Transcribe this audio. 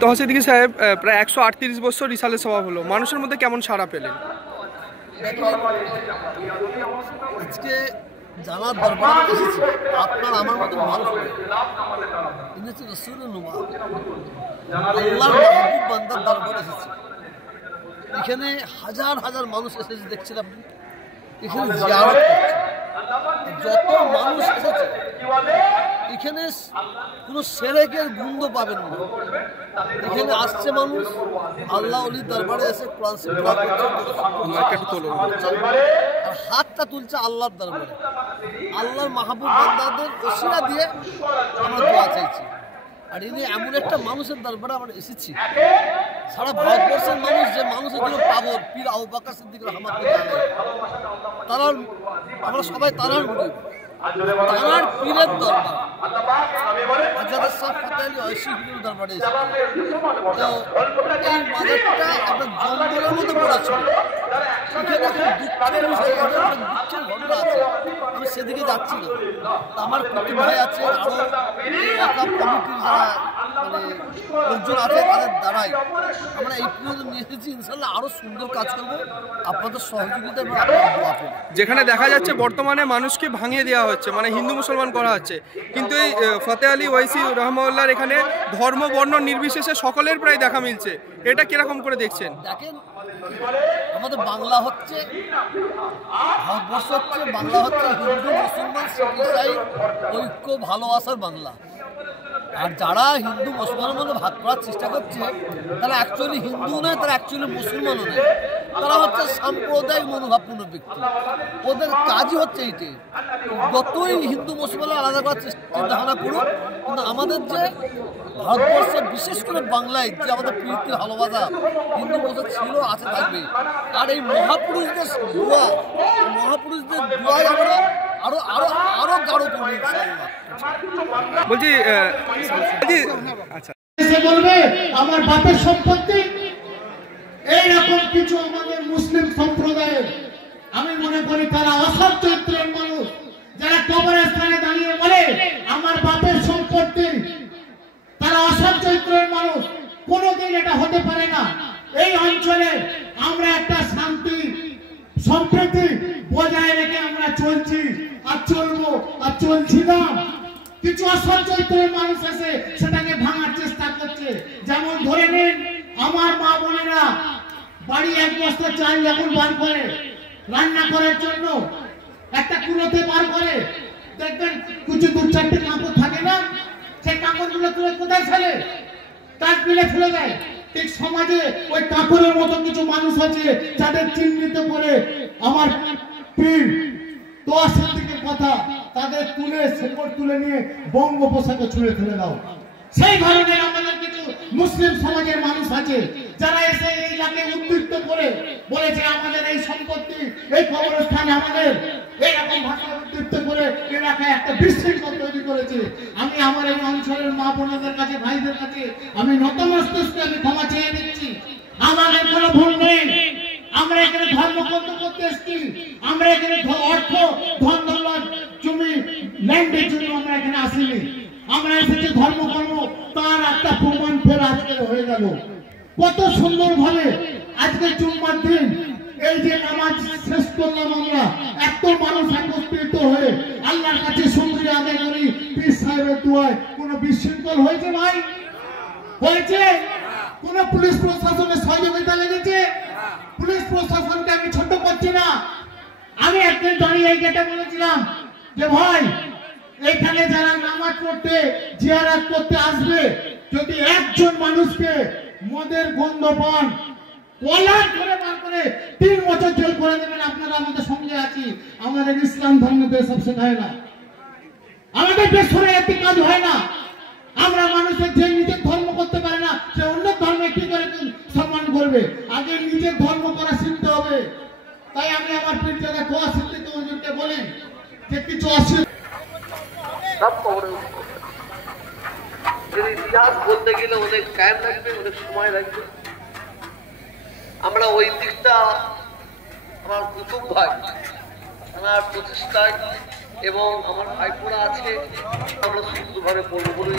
তহসিল সিদ্দিকী সাহেব প্রায় 138 বছর রিসালের সভা হলো, মানুষের মধ্যে কেমন সাড়া পেলেন? আজকে জানার দরবারে এসেছি আপনার আমার মতো মানুষ আল্লাহর মাহবুব বান্দার দরবারে এসেছি। এখানে হাজার হাজার মানুষ এসেছে, দেখছিলাম এখানে জিয়ারত করছে। যত মানুষ এসেছে এখানে কোনো সেরেকের গন্ধ পাবেন না। এখানে আসছে মানুষ আল্লাহ ওলির দরবারে এসে কোরআন করছে আর হাতটা তুলছে আল্লাহর দরবারে। আল্লাহর মাহবুব বান্দাদের ওসিলা দিয়ে আমরা দোয়া চাইছি। আর ইনি এমন একটা মানুষের দরবারে আমরা এসেছি, সারা ভারতবর্ষের মানুষ যে মানুষের জন্য পাগল, পীর আবু বকর সিদ্দিক রাহমাতুল্লাহ আলাইহি, তারার আমরা সবাই তারার মুরিদ, তারার পীরের দরবার হযরত শাহ ফতেহ আলী ঐশী হুজুরের দরবারে এসেছি। তো এই মাজারটা আপনার জঙ্গলের মধ্যে পড়া ছিল, এখানে খুব দুঃখের বিষয়, দুঃখের ঘটনা আছে। আমি সেদিকে যাচ্ছি না, আমার প্রতি ভাই আছে, আরও ওয়াকাফ কমিটির যারা লোকজন আছে তাদের দ্বারাই আমরা এই পর্যন্ত নিয়ে এসেছি। ইনশাল্লাহ আরও সুন্দর কাজ করবো আপনাদের সহযোগিতা এবং আপনাদের দোয়া পেয়ে। যেখানে দেখা যাচ্ছে বর্তমানে মানুষকে ভাঙিয়ে দেওয়া হচ্ছে, মানে হিন্দু মুসলমান করা হচ্ছে, কিন্তু এই ফতেহ আলী ঐশী রহমাতুল্লাহর এখানে ধর্ম বর্ণ নির্বিশেষে সকলের প্রায় দেখা মিলছে। এটা কিরকম করে দেখছেন? দেখেন, আমাদের বাংলা হচ্ছে, ভারতবর্ষ হচ্ছে, বাংলা হচ্ছে হিন্দু মুসলমান শিখ ইসাই ঐক্য ভালোবাসার বাংলা। আর যারা হিন্দু মুসলমানের মধ্যে ভাগ করার চেষ্টা করছে তারা অ্যাকচুয়ালি হিন্দু নয়, তারা অ্যাকচুয়ালি মুসলমানও নয়, তারা হচ্ছে সাম্প্রদায়িক মনোভাবপূর্ণ ব্যক্তি। ওদের কাজই হচ্ছে এইটাই, যতই হিন্দু মুসলমান আলাদা করার চিন্তাভাবনা করুক, কিন্তু আমাদের যে ভারতবর্ষে বিশেষ করে বাংলায় যে আমাদের প্রীতি ভালোবাসা হিন্দু মুসলমান ছিল, আছে, থাকবে। আর এই মহাপুরুষদের দোয়া, মহাপুরুষদের দোয়ায় আমরা আরো আরো আরো গাঢ় করবো ইনশাআল্লাহ। বলছি আচ্ছা, এসে বলবে আমার বাপের সম্পত্তি, এইরকম কিছু আমাদের মুসলিম সম্প্রদায়ের আমি মনে করি তারা অসৎ চরিত্রের মানুষ, যারা কবরের স্থানে দাঁড়িয়ে বলে আমার বাপের সম্পত্তি, তারা অসৎ চরিত্রের মানুষ। কোনোদিন এটা হতে পারে না। এই অঞ্চলে আমরা একটা শান্তি সম্প্রীতি বজায় রেখে আমরা চলছি আর চলবো আর চলছি না। কিছু অসৎ চরিত্রের মানুষ আছে সেটাকে ভাঙার চেষ্টা করছে। যেমন ধরে নিন, আমার মা বোনেরা বাড়ি এক বস্তা চাল যখন বার করে রান্না করার জন্য, একটা কুলোতে বার করে, দেখবেন কিছু দু চারটে কাপড় থাকে না, সেই কাপড়গুলো তুলে কোথায় ফেলে? ডাস্টবিনে ফেলে দেয়। ঠিক সমাজে ওই কাপড়ের মতো কিছু মানুষ আছে যাদের চিহ্নিত করে আমার পীর তহসিল থেকে কথা, তাদের তুলে শেকড় তুলে নিয়ে বঙ্গোপসাগরে ছুঁড়ে ফেলে দাও। সেই ধরনের আমাদের কিছু মুসলিম সমাজের মানুষ আছে যারা এসে এই এলাকায় উদ্বৃত্ত করে বলেছে আমাদের এই সম্পত্তি, এই কবরস্থান আমাদের, এইরকম ভাষা উদ্বৃত্ত করে এলাকায় একটা বিশৃঙ্খল তৈরি করেছে। আমি আমার এই অঞ্চলের মা বোনদের কাছে, ভাইদের কাছে আমি নতমস্তকে আমি ক্ষমা চেয়ে নিচ্ছি। আমাদের কোনো ভুল নেই। আমরা এখানে ধর্ম করতে এসেছি, আমরা এখানে অর্থ ধন দৌলত জমি ল্যান্ডের জন্য আমরা এখানে আসিনি। আমরা এসেছি ধর্ম কর্ম, তার একটা প্রমাণ ফের আজকে হয়ে গেল। কত সুন্দর ভাবে আজকে জুম্মার দিন এই যে নামাজ শেষ করলাম, আমরা এত মানুষ একত্রিত হয়ে আল্লাহর কাছে শুকরিয়া আদায় করি। পীর সাহেবের দোয়ায় কোন বিশৃঙ্খল হয়েছে ভাই? হয়েছে? কোন পুলিশ প্রশাসনের সহযোগিতা লেগেছে? পুলিশ প্রশাসনকে আমি ছোট করছি না। আমি একদিন দাঁড়িয়ে এই গেটে বলেছিলাম যে ভাই, এখানে যারা নামাজ পড়তে জিয়ারত করতে আসবে, যদি একজন মানুষকে মদের গন্ধ পান, কলার ধরে বার করে 3 বছর জেল করে দেবেন। আপনারা আমাদের সঙ্গে আছি। আমাদের ইসলাম ধর্মতে সব শেখায় না, আমাদের পেছনে একটি কাজ হয় না। আমরা মানুষের যে নিজের ধর্ম করতে পারে না, সে অন্য ধর্মে কি করে সম্মান করবে? আগে নিজের ধর্ম করা শিখতে হবে। তাই আমি আমার পীর জায়গা দোয়া শিখতে হুজুরকে বলি যে কিছু সব কবরে যদি ইতিহাস বলতে গেলে অনেক টাইম লাগবে, অনেক সময় লাগবে। আমরা ওই দিকটা আমার কুতুব ভাই, আমার প্রচেষ্টায় এবং আমার ভাইপোরা আছে, আমরা সুন্দরভাবে পড়বো বলে